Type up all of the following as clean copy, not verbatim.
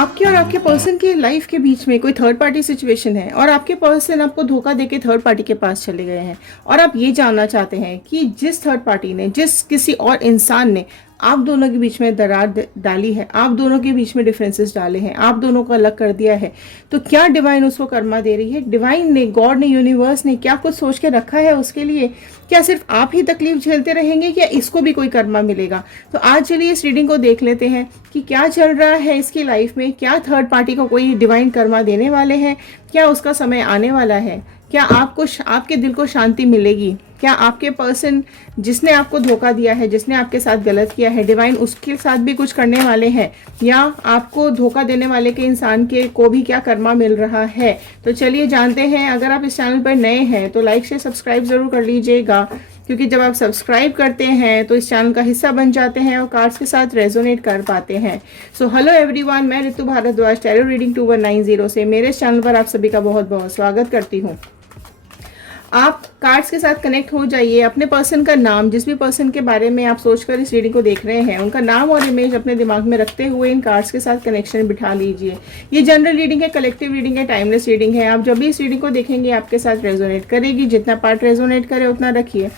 आपके और आपके पर्सन के लाइफ के बीच में कोई थर्ड पार्टी सिचुएशन है और आपके पर्सन आपको धोखा देके थर्ड पार्टी के पास चले गए हैं और आप ये जानना चाहते हैं कि जिस थर्ड पार्टी ने, जिस किसी और इंसान ने आप दोनों के बीच में दरार डाली है, आप दोनों के बीच में डिफरेंसेस डाले हैं, आप दोनों को अलग कर दिया है, तो क्या डिवाइन उसको कर्मा दे रही है? डिवाइन ने, गॉड ने, यूनिवर्स ने क्या कुछ सोच के रखा है उसके लिए? क्या सिर्फ आप ही तकलीफ झेलते रहेंगे, क्या इसको भी कोई कर्मा मिलेगा? तो आज चलिए इस रीडिंग को देख लेते हैं कि क्या चल रहा है इसकी लाइफ में। क्या थर्ड पार्टी को कोई डिवाइन कर्मा देने वाले हैं? क्या उसका समय आने वाला है? क्या आपको, आपके दिल को शांति मिलेगी? क्या आपके पर्सन जिसने आपको धोखा दिया है, जिसने आपके साथ गलत किया है, डिवाइन उसके साथ भी कुछ करने वाले हैं, या आपको धोखा देने वाले के इंसान के को भी क्या कर्मा मिल रहा है? तो चलिए जानते हैं। अगर आप इस चैनल पर नए हैं तो लाइक से सब्सक्राइब जरूर कर लीजिएगा, क्योंकि जब आप सब्सक्राइब करते हैं तो इस चैनल का हिस्सा बन जाते हैं और कार्ड्स के साथ रेजोनेट कर पाते हैं। सो हेलो एवरीवन, मैं ऋतु भारद्वाज, टैरो रीडिंग 2190 से मेरे चैनल पर आप सभी का बहुत बहुत स्वागत करती हूँ। आप कार्ड्स के साथ कनेक्ट हो जाइए। अपने पर्सन का नाम, जिस भी पर्सन के बारे में आप सोचकर इस रीडिंग को देख रहे हैं, उनका नाम और इमेज अपने दिमाग में रखते हुए इन कार्ड्स के साथ कनेक्शन बिठा लीजिए। ये जनरल रीडिंग है, कलेक्टिव रीडिंग है, टाइमलेस रीडिंग है। आप जब भी इस रीडिंग को देखेंगे आपके साथ रेजोनेट करेगी। जितना पार्ट रेजोनेट करे उतना रखिए,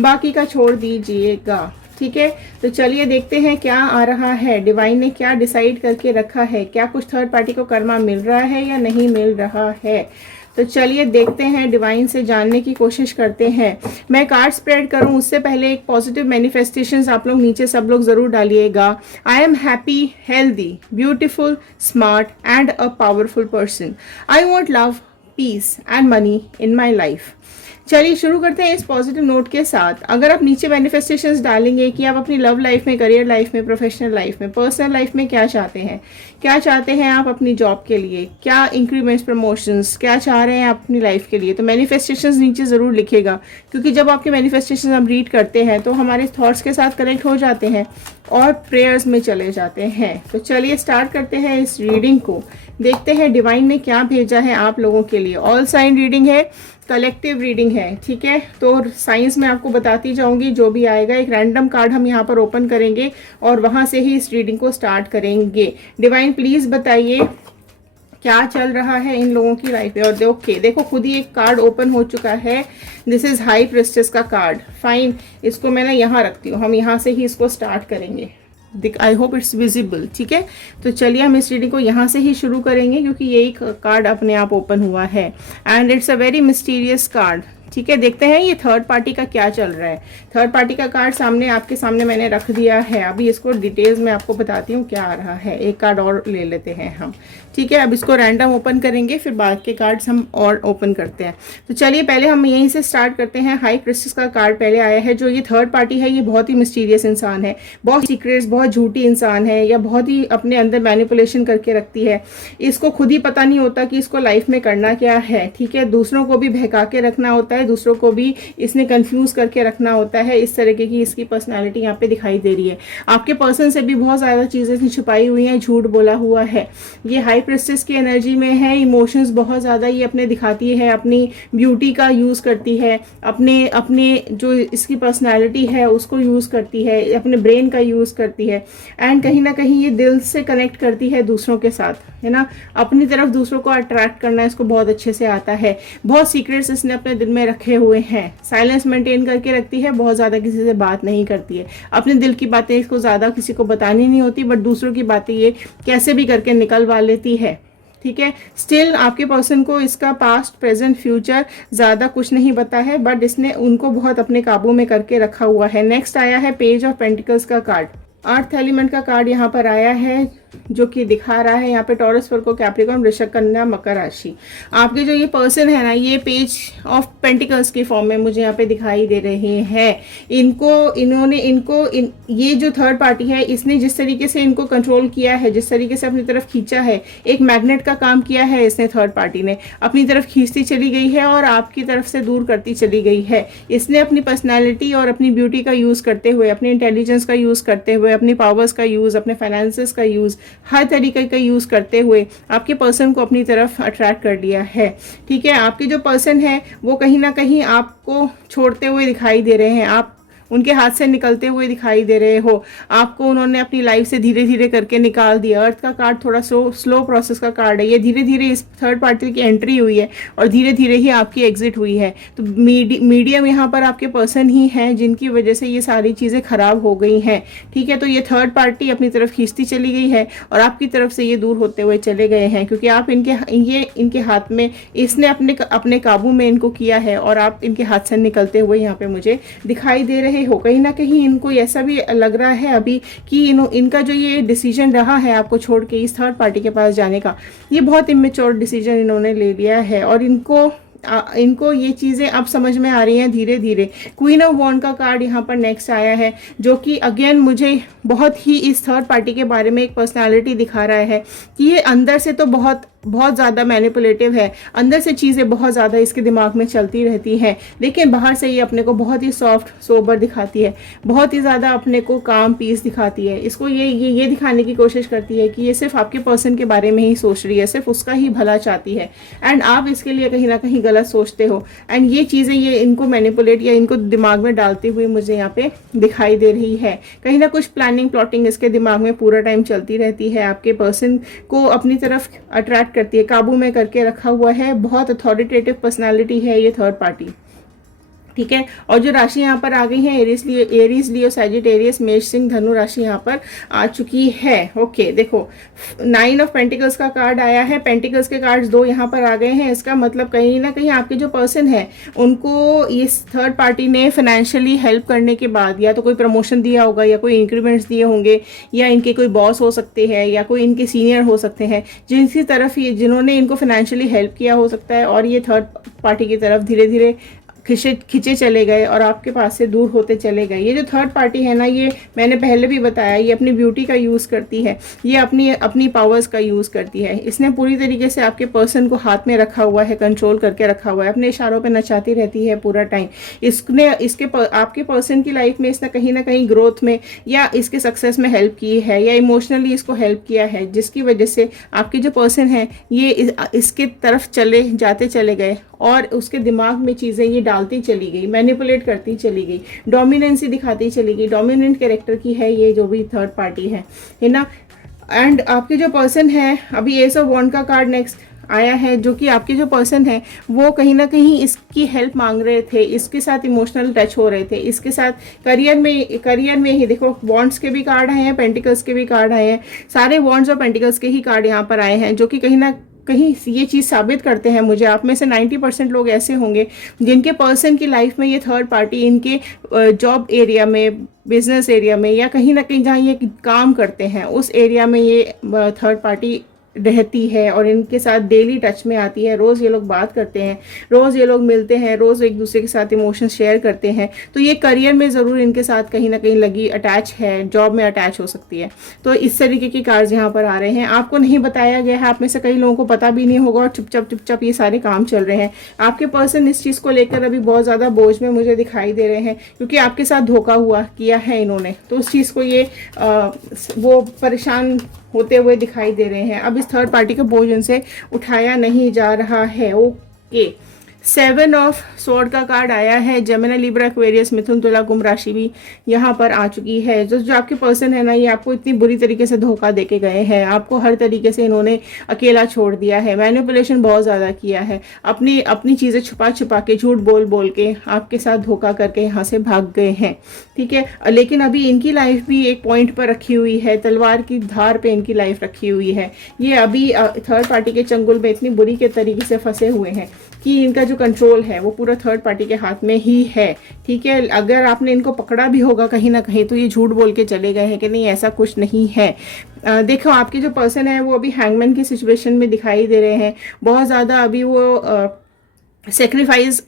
बाकी का छोड़ दीजिएगा। ठीक है, तो चलिए देखते हैं क्या आ रहा है। डिवाइन ने क्या डिसाइड करके रखा है? क्या कुछ थर्ड पार्टी को कर्मा मिल रहा है या नहीं मिल रहा है? तो चलिए देखते हैं, डिवाइन से जानने की कोशिश करते हैं। मैं कार्ड स्प्रेड करूं उससे पहले एक पॉजिटिव मैनिफेस्टेशंस आप लोग नीचे सब लोग जरूर डालिएगा। I am happy, healthy, beautiful, smart and a powerful person. I want love, peace and money in my life. चलिए शुरू करते हैं इस पॉजिटिव नोट के साथ। अगर आप नीचे मैनिफेस्टेशंस डालेंगे कि आप अपनी लव लाइफ में, करियर लाइफ में, प्रोफेशनल लाइफ में, पर्सनल लाइफ में क्या चाहते हैं, क्या चाहते हैं आप अपनी जॉब के लिए, क्या इंक्रीमेंट्स, प्रमोशंस, क्या चाह रहे हैं आप अपनी लाइफ के लिए, तो मैनिफेस्टेशंस नीचे ज़रूर लिखिएगा, क्योंकि जब आपके मैनिफेस्टेशंस हम रीड करते हैं तो हमारे थॉट्स के साथ कनेक्ट हो जाते हैं और प्रेयर्स में चले जाते हैं। तो चलिए स्टार्ट करते हैं इस रीडिंग को। देखते हैं डिवाइन ने क्या भेजा है आप लोगों के लिए। ऑल साइन रीडिंग है, कलेक्टिव रीडिंग है। ठीक है, तो साइंस में आपको बताती जाऊंगी जो भी आएगा। एक रैंडम कार्ड हम यहाँ पर ओपन करेंगे और वहां से ही इस रीडिंग को स्टार्ट करेंगे। डिवाइन प्लीज बताइए क्या चल रहा है इन लोगों की लाइफ में। और ओके, देखो खुद ही एक कार्ड ओपन हो चुका है। दिस इज हाई प्रिस्टेस का कार्ड। फाइन, इसको मैं ना यहाँ रखती हूँ, हम यहाँ से ही इसको स्टार्ट करेंगे। I hope it's visible. ठीक है, तो चलिए हम इस रीडिंग को यहाँ से ही शुरू करेंगे, क्योंकि यही कार्ड अपने आप ओपन हुआ है and it's a very mysterious card. ठीक है, देखते हैं ये थर्ड पार्टी का क्या चल रहा है। थर्ड पार्टी का कार्ड सामने आपके सामने मैंने रख दिया है। अभी इसको डिटेल्स में आपको बताती हूँ क्या आ रहा है। एक कार्ड और ले लेते हैं हम। ठीक है, अब इसको रैंडम ओपन करेंगे, फिर बाद के कार्ड्स हम और ओपन करते हैं। तो चलिए पहले हम यहीं से स्टार्ट करते हैं। हाई प्रिस्टेस का कार्ड पहले आया है। जो ये थर्ड पार्टी है ये बहुत ही मिस्टीरियस इंसान है, बहुत सीक्रेट्स, बहुत झूठी इंसान है, या बहुत ही अपने अंदर मैनिपुलेशन करके रखती है। इसको खुद ही पता नहीं होता कि इसको लाइफ में करना क्या है। ठीक है, दूसरों को भी बहका के रखना होता है, दूसरों को भी इसने कंफ्यूज करके रखना होता है। इस तरीके की इसकी पर्सनालिटी यहाँ पे दिखाई दे रही है। आपके पर्सन से भी बहुत ज्यादा चीजें छुपाई हुई हैं, झूठ बोला हुआ है। ये हाई प्रिस्टेस की एनर्जी में है। इमोशंस बहुत ज्यादा ये अपने दिखाती है, अपनी ब्यूटी का यूज करती है, अपने अपने जो इसकी पर्सनालिटी है उसको यूज करती है, अपने ब्रेन का यूज करती है, एंड कहीं ना कहीं ये दिल से कनेक्ट करती है दूसरों के साथ, है ना। अपनी तरफ दूसरों को अट्रैक्ट करना इसको बहुत अच्छे से आता है। बहुत सीक्रेट्स इसने अपने दिल में रखे हुए हैं। साइलेंस मेंटेन करके रखती है, बहुत ज्यादा किसी से बात नहीं करती है। अपने दिल की बातें इसको ज्यादा किसी को बतानी नहीं होती, बट दूसरों की बातें ये कैसे भी करके निकलवा लेती है। ठीक है, स्टिल आपके पर्सन को इसका पास्ट, प्रेजेंट, फ्यूचर ज्यादा कुछ नहीं पता है, बट इसने उनको बहुत अपने काबू में करके रखा हुआ है। नेक्स्ट आया है पेज ऑफ पेंटिकल्स का कार्ड। अर्थ एलिमेंट का कार्ड यहाँ पर आया है, जो कि दिखा रहा है यहाँ पे टॉरस, वर्गो, कैप्रिकॉर्न, वृश्चिक, कन्या, मकर राशि। आपके जो ये पर्सन है ना, ये पेज ऑफ पेंटिकल्स के फॉर्म में मुझे यहाँ पे दिखाई दे रहे हैं। ये जो थर्ड पार्टी है, इसने जिस तरीके से इनको कंट्रोल किया है, जिस तरीके से अपनी तरफ खींचा है, एक मैग्नेट का काम किया है इसने। थर्ड पार्टी ने अपनी तरफ खींचती चली गई है और आपकी तरफ से दूर करती चली गई है। इसने अपनी पर्सनैलिटी और अपनी ब्यूटी का यूज करते हुए, अपनी इंटेलिजेंस का यूज करते हुए, अपनी पावर्स का यूज, अपने फाइनेंसेस का यूज, हर तरीके का यूज करते हुए आपके पर्सन को अपनी तरफ अट्रैक्ट कर लिया है। ठीक है, आपके जो पर्सन है वो कहीं ना कहीं आपको छोड़ते हुए दिखाई दे रहे हैं। आप उनके हाथ से निकलते हुए दिखाई दे रहे हो, आपको उन्होंने अपनी लाइफ से धीरे धीरे करके निकाल दिया। अर्थ का कार्ड थोड़ा स्लो प्रोसेस का कार्ड है, ये धीरे धीरे इस थर्ड पार्टी की एंट्री हुई है और धीरे धीरे ही आपकी एग्जिट हुई है। तो मीडियम यहाँ पर आपके पर्सन ही हैं जिनकी वजह से ये सारी चीज़ें खराब हो गई हैं। ठीक है, तो ये थर्ड पार्टी अपनी तरफ खींचती चली गई है और आपकी तरफ से ये दूर होते हुए चले गए हैं, क्योंकि आप इनके हाथ में, इसने अपने काबू में इनको किया है और आप इनके हाथ से निकलते हुए यहाँ पे मुझे दिखाई दे रहे हो। कहीं ना कहीं इनको ऐसा भी लग रहा है अभी कि इनका जो ये डिसीजन रहा है आपको छोड़ के इस थर्ड पार्टी के पास जाने का, ये बहुत इमेच्योर डिसीजन इन्होंने ले लिया है और इनको ये चीज़ें अब समझ में आ रही हैं धीरे धीरे। क्वीन ऑफ वॉन्ड का कार्ड यहाँ पर नेक्स्ट आया है, जो कि अगेन मुझे बहुत ही इस थर्ड पार्टी के बारे में एक पर्सनालिटी दिखा रहा है कि ये अंदर से तो बहुत ज़्यादा मैनिपुलेटिव है, अंदर से चीज़ें बहुत ज़्यादा इसके दिमाग में चलती रहती हैं, लेकिन बाहर से ये अपने को बहुत ही सॉफ्ट सोबर दिखाती है, बहुत ही ज़्यादा अपने को काम पीस दिखाती है। इसको ये दिखाने की कोशिश करती है कि ये सिर्फ आपके पर्सन के बारे में ही सोच रही है, सिर्फ उसका ही भला चाहती है एंड आप इसके लिए कहीं ना कहीं गलत सोचते हो। एंड ये चीज़ें ये इनको मैनिपुलेट या इनको दिमाग में डालते हुए मुझे यहाँ पे दिखाई दे रही है। कहीं ना कुछ प्लानिंग प्लॉटिंग इसके दिमाग में पूरा टाइम चलती रहती है, आपके पर्सन को अपनी तरफ अट्रैक्ट करती है, काबू में करके रखा हुआ है। बहुत अथॉरिटेटिव पर्सनालिटी है ये थर्ड पार्टी। ठीक है, और जो राशि यहाँ पर आ गई है एरीज लियो सैजिटेरियस मेष सिंह धनु राशि यहाँ पर आ चुकी है। ओके, देखो 9 ऑफ पेंटिकल्स का कार्ड आया है, पेंटिकल्स के कार्ड्स 2 यहाँ पर आ गए हैं। इसका मतलब कहीं ना कहीं आपके जो पर्सन है उनको इस थर्ड पार्टी ने फाइनेंशियली हेल्प करने के बाद या तो कोई प्रमोशन दिया होगा या कोई इंक्रीमेंट्स दिए होंगे या इनके कोई बॉस हो सकते हैं या कोई इनके सीनियर हो सकते हैं जिनकी तरफ ये जिन्होंने इनको फाइनेंशियली हेल्प किया हो सकता है, और ये थर्ड पार्टी की तरफ धीरे धीरे खिंचे चले गए और आपके पास से दूर होते चले गए। ये जो थर्ड पार्टी है ना, ये मैंने पहले भी बताया, ये अपनी ब्यूटी का यूज़ करती है, ये अपनी पावर्स का यूज़ करती है। इसने पूरी तरीके से आपके पर्सन को हाथ में रखा हुआ है, कंट्रोल करके रखा हुआ है, अपने इशारों पे नचाती रहती है पूरा टाइम। आपके पर्सन की लाइफ में इसने कहीं ना कहीं ग्रोथ में या इसके सक्सेस में हेल्प की है या इमोशनली इसको हेल्प किया है, जिसकी वजह से आपके जो पर्सन है ये इसके तरफ जाते चले गए और उसके दिमाग में चीज़ें ये डालती चली गई, मैनिपुलेट करती चली गई, डोमिनेंसी दिखाती चली गई। डोमिनेंट कैरेक्टर की है ये जो भी थर्ड पार्टी है ना। एंड आपके जो पर्सन है, अभी एस ऑफ वॉन्ड का कार्ड नेक्स्ट आया है, जो कि आपके जो पर्सन है वो कहीं ना कहीं इसकी हेल्प मांग रहे थे, इसके साथ इमोशनल टच हो रहे थे, इसके साथ करियर में ही देखो वॉन्ड्स के भी कार्ड आए हैं, पेंटिकल्स के भी कार्ड आए हैं, सारे वॉन्ड्स और पेंटिकल्स के ही कार्ड यहाँ पर आए हैं, जो कि कहीं ना कहीं ये चीज़ साबित करते हैं मुझे, आप में से 90% लोग ऐसे होंगे जिनके पर्सन की लाइफ में ये थर्ड पार्टी इनके जॉब एरिया में, बिजनेस एरिया में या कहीं ना कहीं जहाँ ये काम करते हैं उस एरिया में ये थर्ड पार्टी रहती है और इनके साथ डेली टच में आती है। रोज़ ये लोग बात करते हैं, रोज़ ये लोग मिलते हैं, रोज़ एक दूसरे के साथ इमोशंस शेयर करते हैं। तो ये करियर में ज़रूर इनके साथ कहीं ना कहीं लगी अटैच है, जॉब में अटैच हो सकती है। तो इस तरीके की कार्ड्स यहाँ पर आ रहे हैं। आपको नहीं बताया गया है, आप में से कई लोगों को पता भी नहीं होगा और चुपचाप ये सारे काम चल रहे हैं। आपके पर्सन इस चीज़ को लेकर अभी बहुत ज़्यादा बोझ में मुझे दिखाई दे रहे हैं, क्योंकि आपके साथ धोखा किया है इन्होंने, तो उस चीज़ को ये वो परेशान होते हुए दिखाई दे रहे हैं। अब इस थर्ड पार्टी के बोझ उनसे उठाया नहीं जा रहा है। ओके, 7 ऑफ स्वॉर्ड का कार्ड आया है, जेमिनी लिब्रा एक्वेरियस मिथुन तुला कुंभ राशि भी यहाँ पर आ चुकी है। जो आपके पर्सन है ना, ये आपको इतनी बुरी तरीके से धोखा देके गए हैं, आपको हर तरीके से इन्होंने अकेला छोड़ दिया है, मैनिपुलेशन बहुत ज़्यादा किया है, अपनी चीज़ें छुपा के झूठ बोल के आपके साथ धोखा करके यहाँ से भाग गए हैं। ठीक है, लेकिन अभी इनकी लाइफ भी एक पॉइंट पर रखी हुई है, तलवार की धार पे इनकी लाइफ रखी हुई है। ये अभी थर्ड पार्टी के चंगुल में इतनी बुरी के तरीके से फंसे हुए हैं कि इनका जो कंट्रोल है वो पूरा थर्ड पार्टी के हाथ में ही है। ठीक है, अगर आपने इनको पकड़ा भी होगा कहीं ना कहीं तो ये झूठ बोल के चले गए हैं कि नहीं ऐसा कुछ नहीं है। देखो आपके जो पर्सन है वो अभी हैंगमैन की सिचुएशन में दिखाई दे रहे हैं, बहुत ज़्यादा अभी वो सेक्रीफाइस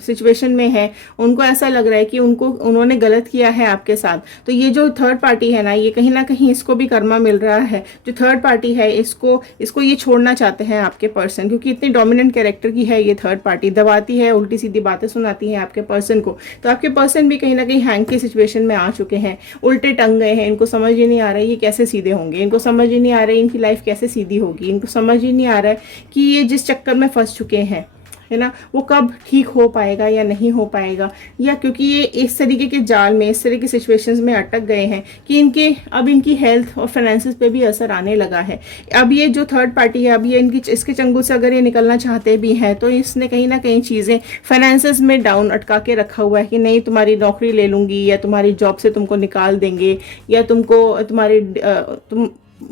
सिचुएशन में है। उनको ऐसा लग रहा है कि उन्होंने गलत किया है आपके साथ। तो ये जो थर्ड पार्टी है ना, ये कहीं ना कहीं इसको भी कर्मा मिल रहा है। जो थर्ड पार्टी है इसको ये छोड़ना चाहते हैं आपके पर्सन, क्योंकि इतनी डोमिनेंट कैरेक्टर की है ये थर्ड पार्टी, दबाती है, उल्टी सीधी बातें सुनाती है आपके पर्सन को। तो आपके पर्सन भी कहीं ना कहीं हैंग की सिचुएशन में आ चुके हैं, उल्टे टंग गए हैं। इनको समझ ही नहीं आ रहा है ये कैसे सीधे होंगे, इनको समझ ही नहीं आ रहा है इनकी लाइफ कैसे सीधी होगी, इनको समझ ही नहीं आ रहा है कि ये जिस चक्कर में फंस चुके हैं है ना, वो कब ठीक हो पाएगा या नहीं हो पाएगा, या क्योंकि ये इस तरीके के जाल में, इस तरह की सिचुएशंस में अटक गए हैं कि इनकी हेल्थ और फाइनेंसिस पे भी असर आने लगा है। अब ये जो थर्ड पार्टी है, अब ये इसके चंगुल से अगर ये निकलना चाहते भी हैं तो इसने कहीं ना कहीं चीज़ें फाइनेंसिस में डाउन अटका के रखा हुआ है कि नहीं, तुम्हारी नौकरी ले लूँगी, या तुम्हारी जॉब से तुमको निकाल देंगे, या तुम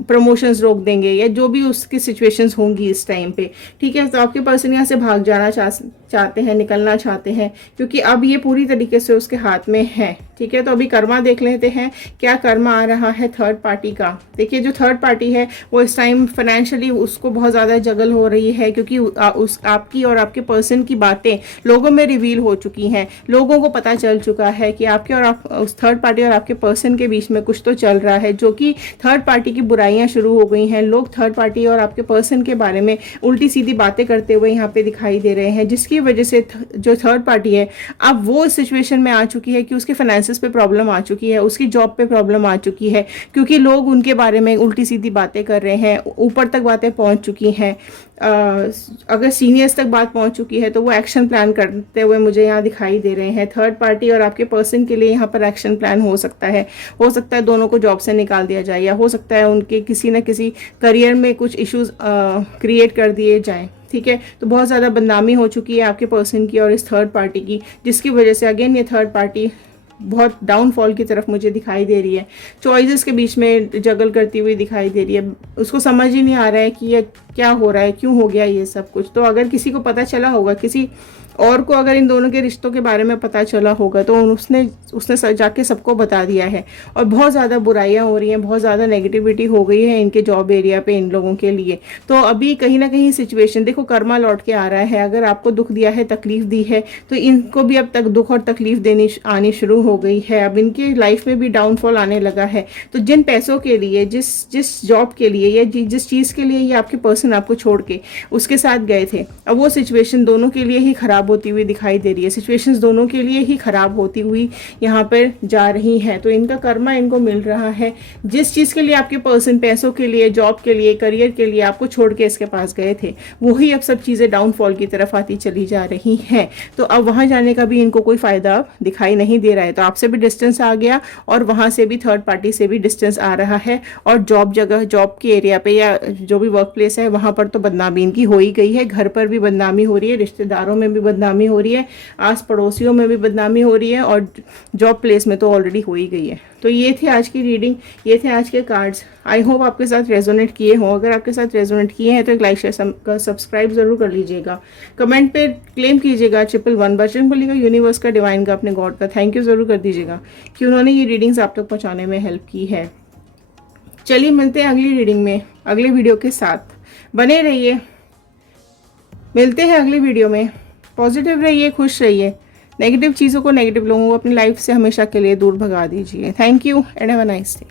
प्रमोशंस रोक देंगे, या जो भी उसकी सिचुएशंस होंगी इस टाइम पे। ठीक है, तो आपके पर्सन यहाँ से भाग जाना चाहते हैं, निकलना चाहते हैं, क्योंकि अब ये पूरी तरीके से उसके हाथ में है। ठीक है, तो अभी कर्मा देख लेते हैं, क्या कर्मा आ रहा है थर्ड पार्टी का। देखिए, जो थर्ड पार्टी है वो इस टाइम फाइनेंशियली उसको बहुत ज़्यादा जगल हो रही है, क्योंकि आपकी और आपके पर्सन की बातें लोगों में रिवील हो चुकी हैं। लोगों को पता चल चुका है कि आपके और उस थर्ड पार्टी और आपके पर्सन के बीच में कुछ तो चल रहा है, जो कि थर्ड पार्टी की बुराइयां शुरू हो गई हैं। लोग थर्ड पार्टी और आपके पर्सन के बारे में उल्टी सीधी बातें करते हुए यहाँ पे दिखाई दे रहे हैं, जिसकी वजह से जो थर्ड पार्टी है अब वो सिचुएशन में आ चुकी है कि उसके फाइनेंसिस पे प्रॉब्लम आ चुकी है, उसकी जॉब पे प्रॉब्लम आ चुकी है, क्योंकि लोग उनके बारे में उल्टी सीधी बातें कर रहे हैं। ऊपर तक बातें पहुंच चुकी हैं, अगर सीनियर्स तक बात पहुंच चुकी है तो वो एक्शन प्लान करते हुए मुझे यहाँ दिखाई दे रहे हैं। थर्ड पार्टी और आपके पर्सन के लिए यहाँ पर एक्शन प्लान हो सकता है दोनों को जॉब से निकाल दिया जाए, या हो सकता है उनके किसी न किसी करियर में कुछ इश्यूज क्रिएट कर दिए जाएं। ठीक है, तो बहुत ज़्यादा बदनामी हो चुकी है आपके पर्सन की और इस थर्ड पार्टी की, जिसकी वजह से अगेन ये थर्ड पार्टी बहुत डाउनफॉल की तरफ मुझे दिखाई दे रही है। चॉइसेस के बीच में जगल करती हुई दिखाई दे रही है। उसको समझ ही नहीं आ रहा है कि ये क्या हो रहा है, क्यों हो गया ये सब कुछ। तो अगर किसी को पता चला होगा, किसी और को अगर इन दोनों के रिश्तों के बारे में पता चला होगा, तो उसने जाके सबको बता दिया है। और बहुत ज़्यादा बुराइयां हो रही हैं, बहुत ज़्यादा नेगेटिविटी हो गई है इनके जॉब एरिया पे इन लोगों के लिए। तो अभी कहीं ना कहीं सिचुएशन देखो, कर्मा लौट के आ रहा है। अगर आपको दुख दिया है, तकलीफ दी है, तो इनको भी अब तक दुख और तकलीफ आनी शुरू हो गई है। अब इनकी लाइफ में भी डाउनफॉल आने लगा है। तो जिन पैसों के लिए, जिस जॉब के लिए, या जिस चीज़ के लिए ये आपके पर्सन आपको छोड़ के उसके साथ गए थे, अब वो सिचुएशन दोनों के लिए ही खराब होती हुई दिखाई दे रही है। सिचुएशंस दोनों के लिए ही खराब होती हुई यहाँ पर जा रही हैं। तो इनका कर्मा इनको मिल रहा है। जिस चीज़ के लिए आपके पर्सन पैसों के लिए, जॉब के लिए, करियर के लिए आपको छोड़ के इसके पास गए थे, वही अब सब चीज़ें डाउनफॉल की तरफ आती चली जा रही हैं। तो अब वहाँ जाने का भी इनको कोई फ़ायदा दिखाई नहीं दे रहा है। तो आपसे भी डिस्टेंस आ गया और वहाँ से भी थर्ड पार्टी से भी डिस्टेंस आ रहा है। और जॉब के एरिया पे या जो भी वर्क प्लेस है वहाँ पर तो बदनामी इनकी हो ही गई है। घर पर भी बदनामी हो रही है, रिश्तेदारों में भी बदनामी हो रही है, आस पड़ोसियों में भी बदनामी हो रही है, और जॉब प्लेस में तो ऑलरेडी हो ही गई है। तो ये थी आज की रीडिंग, ये थे आज के कार्ड्स। आई होप आपके साथ रेजोनेट किए हों। अगर आपके साथ रेजोनेट किए हैं तो एक लाइक शेयर सब्सक्राइब जरूर कर लीजिएगा। कमेंट पे क्लेम कीजिएगा 111 बजरंगबली का, यूनिवर्स का, डिवाइन का, अपने गॉड का थैंक यू जरूर कर दीजिएगा कि उन्होंने ये रीडिंग्स आप तक पहुँचाने में हेल्प की है। चलिए मिलते हैं अगली रीडिंग में, अगले वीडियो के साथ। बने रहिए, मिलते हैं अगली वीडियो में। पॉजिटिव रहिए, खुश रहिए, नेगेटिव चीज़ों को, नेगेटिव लोगों को अपनी लाइफ से हमेशा के लिए दूर भगा दीजिए। Thank you and have a nice day.